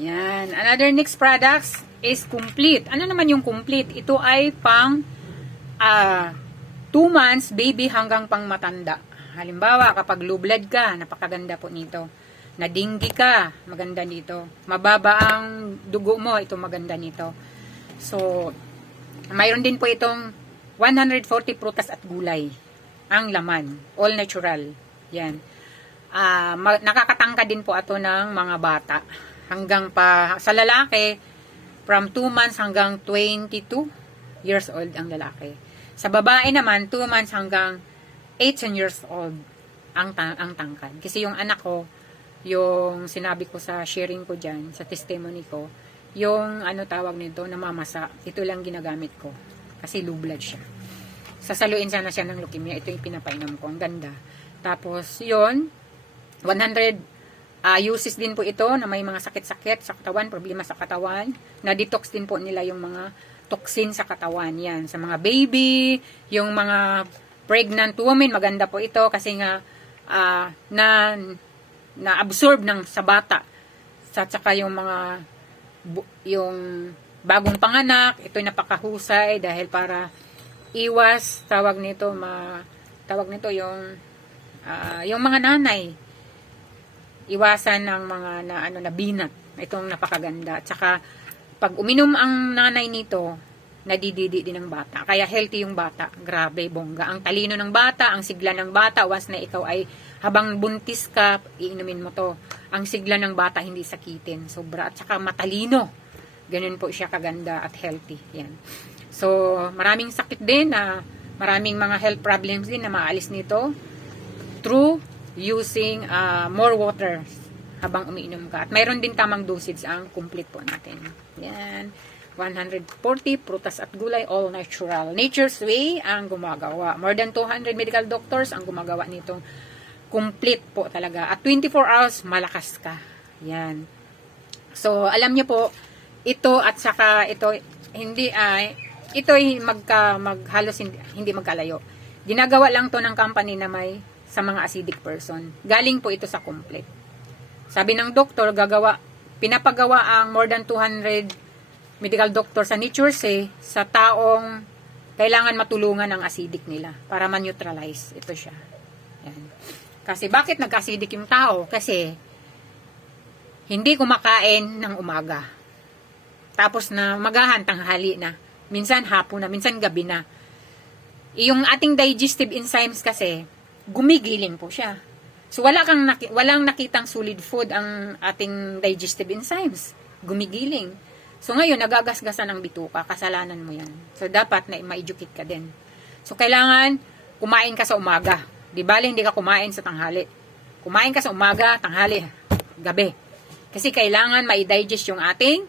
Yan. Another next products is complete. Ano naman yung complete? Ito ay pang 2 months baby hanggang pang matanda. Halimbawa, kapag low blood ka, napakaganda po nito. Nadinggi ka, maganda nito. Mababa ang dugo mo, ito maganda nito. So, mayroon din po itong 140 prutas at gulay. Ang laman. All natural. Yan. Nakakatangka din po ito ng mga bata. Hanggang pa, sa lalaki, from 2 months hanggang 22 years old ang lalaki. Sa babae naman, 2 months hanggang 18 years old ang tangkad. Kasi yung anak ko, yung sinabi ko sa sharing ko dyan, sa testimony ko, yung ano tawag nito, namamasa, ito lang ginagamit ko. Kasi low blood siya. Sasaluin sana siya ng leukemia. Ito yung pinapainom ko. Ang ganda. Tapos, yun, 100 uses din po ito na may mga sakit-sakit sa katawan, problema sa katawan. Na-detox din po nila yung mga toxin sa katawan. Yan. Sa mga baby, yung mga pregnant women, maganda po ito kasi nga na-absorb ng sa bata. At saka yung mga yung bagong panganak, ito'y napakahusay dahil para iwas, tawag nito yung mga nanay, iwasan ng mga na binat. Itong napakaganda. At saka pag uminom ang nanay nito, nadididi din ng bata. Kaya healthy yung bata. Grabe, bongga. Ang talino ng bata, ang sigla ng bata, once na ikaw ay habang buntis ka, iinumin mo to. Ang sigla ng bata hindi sakitin. Sobra. At saka matalino. Ganun po siya kaganda at healthy. Yan. So, maraming sakit din na maraming mga health problems din na maalis nito through using more water habang umiinom ka. At mayroon din tamang dosage ang complete po natin. Yan. 140 prutas at gulay, all natural. Nature's way ang gumagawa. More than 200 medical doctors ang gumagawa nitong complete po talaga. At 24 hours, malakas ka. Yan. So, alam niyo po, ito at saka ito, ito ay halos hindi magkalayo. Ginagawa lang to ng company na may sa mga acidic person. Galing po ito sa complete. Sabi ng doktor, pinapagawa ang more than 200 medical doctor sa Nature's Way sa taong kailangan matulungan ang acidic nila para ma-neutralize. Ito siya. Yan. Kasi bakit nag-acidic yung tao? Kasi hindi kumakain ng umaga. Tapos na magahan, tanghali na. Minsan hapon na, minsan gabi na. Yung ating digestive enzymes kasi, gumigiling po siya. So walang nakitang solid food ang ating digestive enzymes. Gumigiling. So ngayon, nagagasgasan ng bituka, kasalanan mo yan. So dapat na ma-educate ka din. So kailangan kumain ka sa umaga. Di bale, hindi ka kumain sa tanghali. Kumain ka sa umaga, tanghali, gabi. Kasi kailangan ma-digest yung ating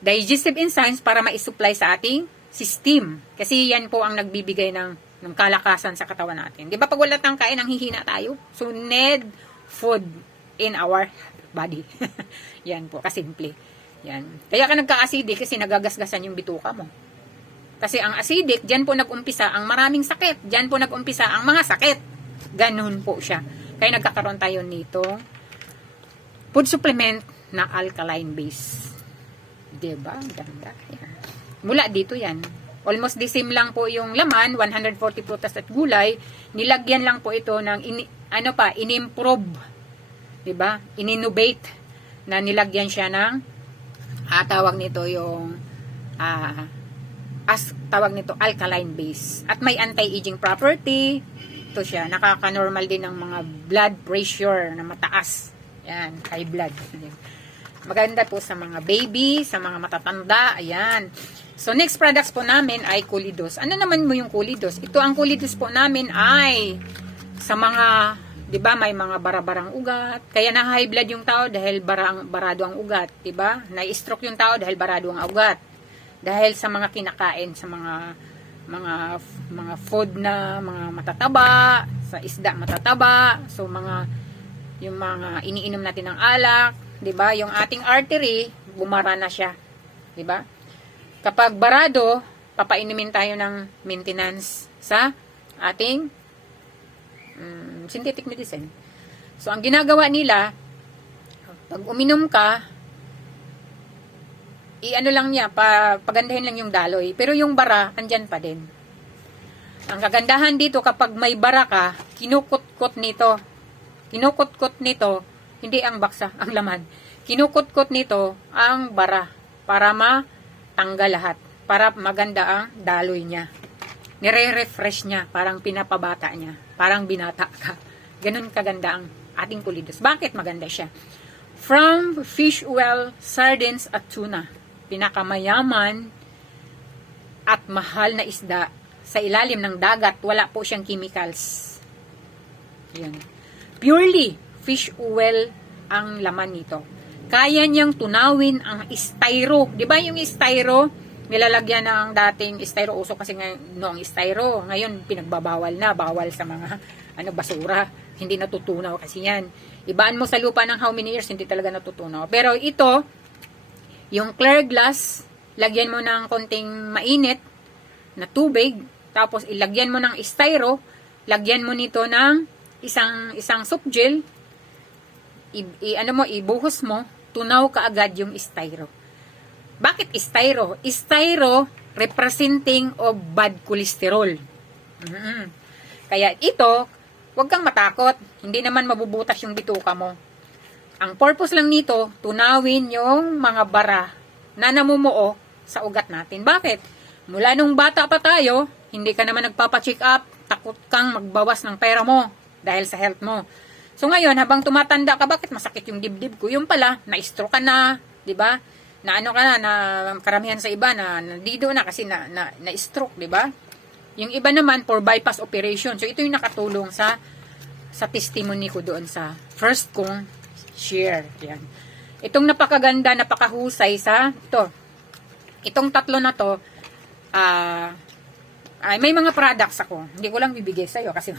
digestive enzymes para ma-supply sa ating system. Kasi yan po ang nagbibigay ng kalakasan sa katawan natin. Di ba pag wala tayong kain, nanghihina tayo? So need food in our body. Yan po, kasimple. Yan. Kaya ka nagka-acidic kasi nagagasgasan yung bituka mo. Kasi ang acidic, dyan po nag-umpisa ang maraming sakit. Dyan po nag-umpisa ang mga sakit. Ganun po siya. Kaya nagkakaroon tayo nito food supplement na alkaline base. Diba? Ganda. Yan. Mula dito yan. Almost the same lang po yung laman, 140 prutas at gulay. Nilagyan lang po ito ng in-improve. Diba? In-innovate na nilagyan siya ng tawag nito yung tawag nito alkaline base. At may anti-aging property. Ito siya, nakaka-normal din ng mga blood pressure na mataas. Yan, high blood. Maganda po sa mga baby, sa mga matatanda. Ayan. So, next products po namin ay Colidos. Ano naman mo yung Colidos? Ito ang Colidos po namin ay sa mga, di ba, may mga bara-barang ugat. Kaya na high blood yung tao dahil barado ang ugat. Di ba? Na-stroke yung tao dahil barado ang ugat. Dahil sa mga kinakain, sa mga food na mga matataba, sa isda matataba, so yung mga iniinom natin ng alak, 'di ba? Yung ating artery, bumara na siya, 'di ba? Kapag barado, papainumin tayo ng maintenance sa ating synthetic medicine. So ang ginagawa nila, pag uminom ka, i-ano lang niya, pagandahin lang yung daloy. Pero yung bara, andyan pa din. Ang kagandahan dito, kapag may bara ka, kinukot-kot nito. Kinukot-kot nito, hindi ang baksa, ang laman. Kinukot-kot nito ang bara para matanggal lahat. Para maganda ang daloy niya. Nire-refresh niya, parang pinapabata niya. Parang binata ka. Ganun kaganda ang ating pulidos. Bakit maganda siya? From fish oil, sardines at tuna. Pinakamayaman at mahal na isda sa ilalim ng dagat. Wala po siyang chemicals. Yan. Purely fish oil ang laman nito. Kaya niyang tunawin ang styro. Di ba yung styro, nilalagyan ng dating styro, uso kasi noong styro. Ngayon, pinagbabawal na. Bawal sa mga basura. Hindi natutunaw kasi yan. Ibaan mo sa lupa ng how many years, hindi talaga natutunaw. Pero ito, yung clear glass, lagyan mo ng konting mainit na tubig, tapos ilagyan mo ng styro, lagyan mo nito ng isang soap gel, ibuhos mo, tunaw ka agad yung styro. Bakit styro? Styro representing of bad cholesterol. Kaya ito, huwag kang matakot. Hindi naman mabubutas yung bituka mo. Ang purpose lang nito, tunawin yung mga bara na namumuo sa ugat natin. Bakit? Mula nung bata pa tayo, hindi ka naman nagpapacheck up, takot kang magbawas ng pera mo dahil sa health mo. So ngayon, habang tumatanda ka, bakit masakit yung dibdib ko? Yung pala, na-stroke ka na, di ba? Na ano ka na karamihan sa iba na nandido na kasi na-stroke, di ba? Yung iba naman for bypass operation. So ito yung nakatulong sa testimony ko doon sa first kong share. Yan. Itong napakaganda, napakahusay sa ito. Itong tatlo na to, may mga products ako. Hindi ko lang bibigay sa iyo kasi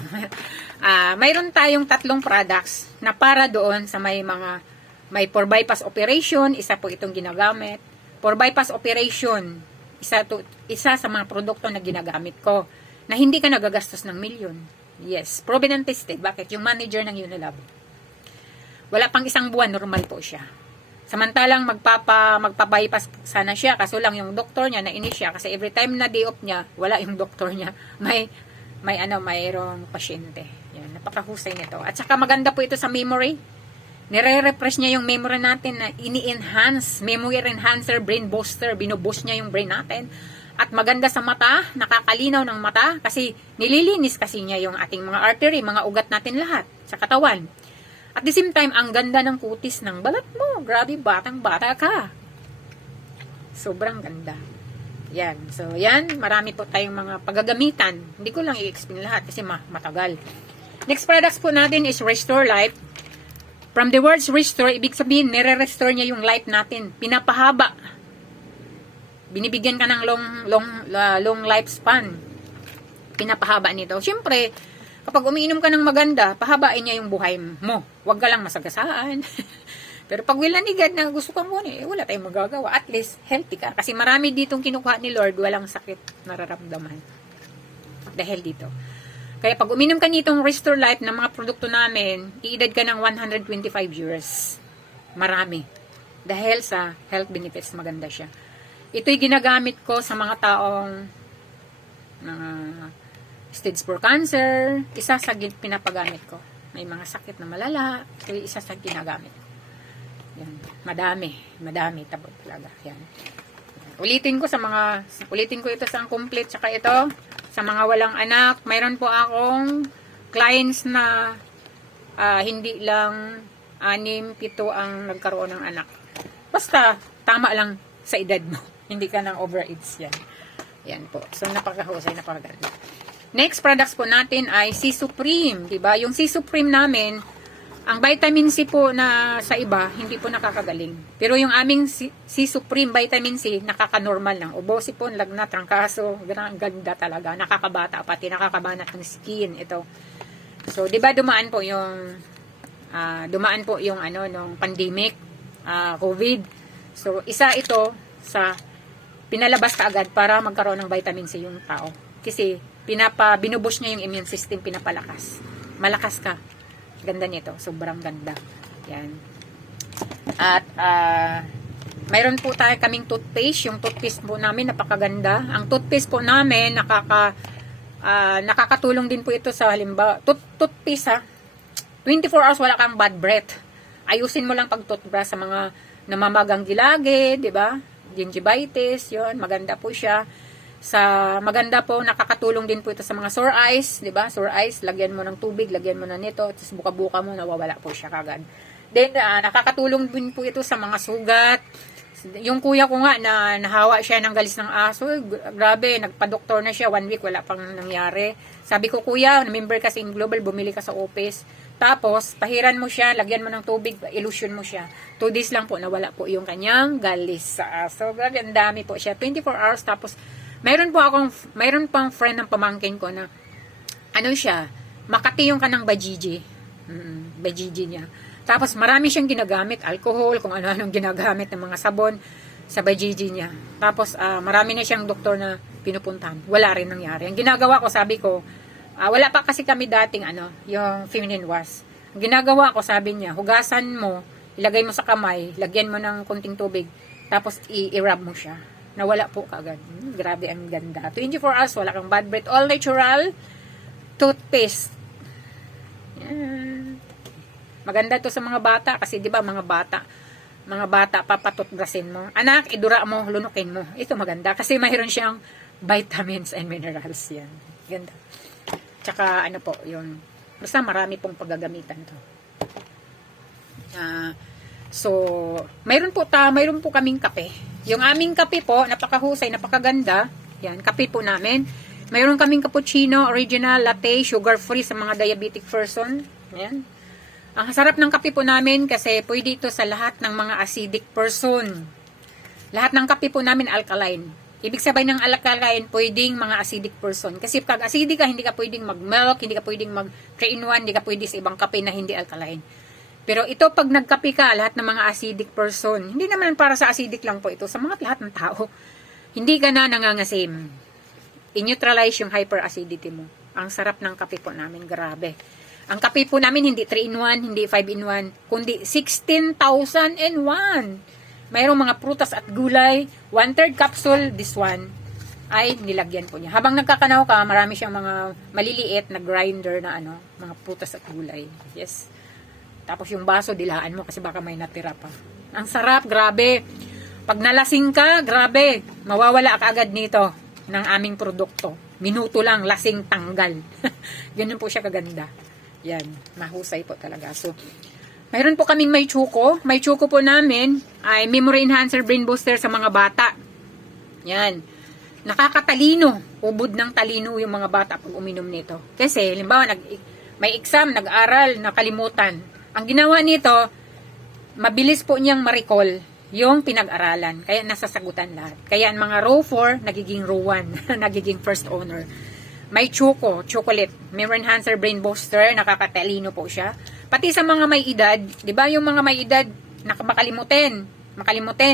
mayroon tayong tatlong products na para doon sa may for bypass operation, isa po itong ginagamit. For bypass operation, isa sa mga produkto na ginagamit ko na hindi ka nagagastos ng milyon. Yes, proven and tested. Bakit? Yung manager ng Unilab. Wala pang isang buwan, normal po siya. Samantalang magpa-bypass sana siya, kaso lang yung doktor niya nainis siya kasi every time na day off niya, wala yung doktor niya. Mayroong pasyente. Yan, napakahusay nito. At saka maganda po ito sa memory. Nire-refresh niya yung memory natin na ini-enhance, memory enhancer, brain booster, binuboost niya yung brain natin. At maganda sa mata, nakakalinaw ng mata kasi nililinis kasi niya yung ating mga artery, mga ugat natin lahat sa katawan. At the same time, ang ganda ng kutis ng balat mo. Grabe, batang-bata ka. Sobrang ganda. Yan. So, yan. Marami po tayong mga paggagamitan. Hindi ko lang i-explain lahat kasi matagal. Next products po natin is Restore Life. From the words restore, ibig sabihin, nire-restore niya yung life natin. Pinapahaba. Binibigyan ka ng long lifespan. Pinapahaba nito. Siyempre, kapag umiinom ka ng maganda, pahabain niya yung buhay mo. Huwag ka lang masagasaan. Pero pag wilanigad na gusto kang kunin, wala tayong magagawa. At least, healthy ka. Kasi marami ditong kinukuha ni Lord, walang sakit nararamdaman. Dahil dito. Kaya pag uminom ka nitong Restore Life ng mga produkto namin, iedad ka ng 125 years. Marami. Dahil sa health benefits, maganda siya. Ito'y ginagamit ko sa mga taong stage 4 cancer. Isa sa pinapagamit ko. May mga sakit na malala. Ito'y isa sa ginagamit ko. Yan. Madami tabot talaga. Yan. Ulitin ko ito sa complete, tsaka ito sa mga walang anak. Mayroon po akong clients na hindi lang 6, 7 ang nagkaroon ng anak. Basta tama lang sa edad mo. Hindi ka ng overage yan. Yan po. So napakahusay, napakaganda. Next products po natin ay C Supreme, diba? Yung C Supreme namin, ang vitamin C po na sa iba, hindi po nakakagaling. Pero yung aming C Supreme vitamin C, nakaka-normal lang. Ubosipon, lagnat, trangkaso, ganda talaga. Nakakabata, pati nakakabanat ng skin. Ito. So, di ba dumaan po yung nung pandemic, COVID. So, isa ito sa pinalabas ka agad para magkaroon ng vitamin C yung tao. Kasi, binubush niya yung immune system, pinapalakas. Malakas ka. Ganda nito. Sobrang ganda. Yan. At, mayroon po tayo kaming toothpaste. Yung toothpaste po namin napakaganda. Ang toothpaste po namin nakakatulong din po ito sa halimbawa toothpaste ha. 24 hours wala kang bad breath. Ayusin mo lang pag toothbrush sa mga namamagang gilagid, di ba? Gingivitis, yon, maganda po siya. Maganda po, nakakatulong din po ito sa mga sore eyes, di ba? Sore eyes, lagyan mo ng tubig, lagyan mo na nito, tapos buka-buka mo, nawawala po siya kagad. Then, nakakatulong din po ito sa mga sugat. Yung kuya ko nga, na nahawa siya ng galis ng aso, grabe, nagpa-doktor na siya, 1 week, wala pang nangyari. Sabi ko, kuya, member kasi in Global, bumili ka sa office. Tapos, pahiran mo siya, lagyan mo ng tubig, illusion mo siya. 2 days lang po, nawala po yung kanyang galis sa aso. Grabe, ang dami po siya. 24 hours, tapos, mayroon pang friend ng pamangkin ko na, ano siya, Makati yung kanang bajiji. Bajiji niya. Tapos, marami siyang ginagamit, alcohol, kung ano-anong ginagamit ng mga sabon sa bajiji niya. Tapos, marami na siyang doktor na pinupuntahan. Wala rin nangyari. Ang ginagawa ko, sabi ko, wala pa kasi kami dating, yung feminine wash. Ang ginagawa ko, sabi niya, hugasan mo, ilagay mo sa kamay, lagyan mo ng konting tubig, tapos i-rub mo siya. Nawala po kagad. Grabe, ang ganda. 24 hours, wala kang bad breath. All natural toothpaste. Yan. Maganda to sa mga bata kasi 'di ba mga bata papatutbrasin mo. Anak, idura mo, lunukin mo. Ito maganda kasi mayroon siyang vitamins and minerals yan. Ganda. Tsaka ano po, yun. Basta marami pong paggagamitan to. So, mayroon po kaming kape. Yung aming kape po, napakahusay, napakaganda. Yan, kape po namin. Mayroon kaming cappuccino, original, latte, sugar-free sa mga diabetic person. Yan. Ang sarap ng kape po namin kasi pwede ito sa lahat ng mga acidic person. Lahat ng kape po namin alkaline. Ibig sabihin ng alkaline, pwedeng mga acidic person. Kasi pag acidic ka, hindi ka pwedeng mag-milk, hindi ka pwedeng mag-3-in-1, hindi ka pwede sa ibang kape na hindi alkaline. Pero ito, pag nagkape ka, lahat ng mga acidic person, hindi naman para sa acidic lang po ito, sa mga lahat ng tao, hindi ka na nangangasim. I-neutralize yung hyperacidity mo. Ang sarap ng kape po namin, grabe. Ang kape po namin, hindi 3-in-1, hindi 5-in-1, kundi 16,001. Mayroong mga prutas at gulay, 1/3 capsule, this one, ay nilagyan po niya. Habang nagkakanaw ka, marami siyang mga maliliit na grinder na mga prutas at gulay. Yes. Tapos yung baso, dilaan mo kasi baka may natira pa. Ang sarap, grabe. Pag nalasing ka, grabe, mawawala ka agad nito ng aming produkto. Minuto lang, lasing tanggal. Ganun po siya kaganda. Yan, mahusay po talaga. So, mayroon po kaming may chuko. May chuko po namin ay memory enhancer brain booster sa mga bata. Yan. Nakakatalino. Ubod ng talino yung mga bata pag uminom nito. Kasi, halimbawa, may exam, nag-aral, nakalimutan. Ang ginawa nito, mabilis po niyang ma-recall yung pinag-aralan. Kaya nasasagutan lahat. Kaya ang mga row 4, nagiging row 1. Nagiging first owner. May choco, chocolate, memory enhancer brain booster, nakakatalino po siya. Pati sa mga may edad, 'di ba yung mga may edad makalimutin,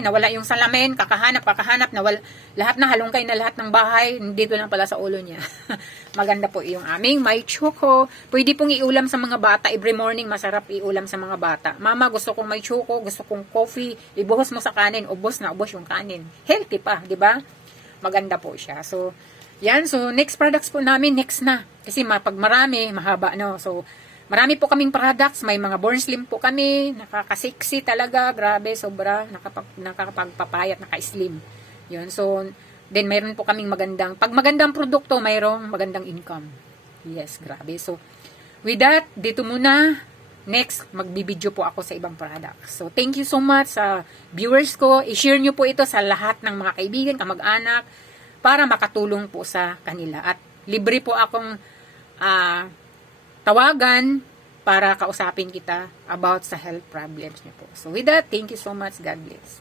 nawala yung salamin, kakahanap, nawala, lahat na halongkay na lahat ng bahay, dito lang pala sa ulo niya. Maganda po yung aming may choco. Pwede pong iulam sa mga bata, every morning masarap iulam sa mga bata. Mama, gusto kong may choco, gusto kong coffee, ibuhos mo sa kanin, ubos na ubos yung kanin. Healthy pa, 'di ba? Maganda po siya. So, yan, so next products po namin, next na. Kasi pag marami, mahaba, no? So, marami po kaming products, may mga Born Slim po kami, nakakasexy talaga, grabe, sobra, nakakapagpapayat, naka-slim. Yun, so, then mayroon po kaming pag magandang produkto, mayroong magandang income. Yes, grabe. So, with that, dito muna, next, magbibideo po ako sa ibang products. So, thank you so much sa viewers ko. I-share nyo po ito sa lahat ng mga kaibigan, kamag-anak, para makatulong po sa kanila. At libre po akong tawagan para kausapin kita about sa health problems niyo po. So with that, thank you so much. God bless.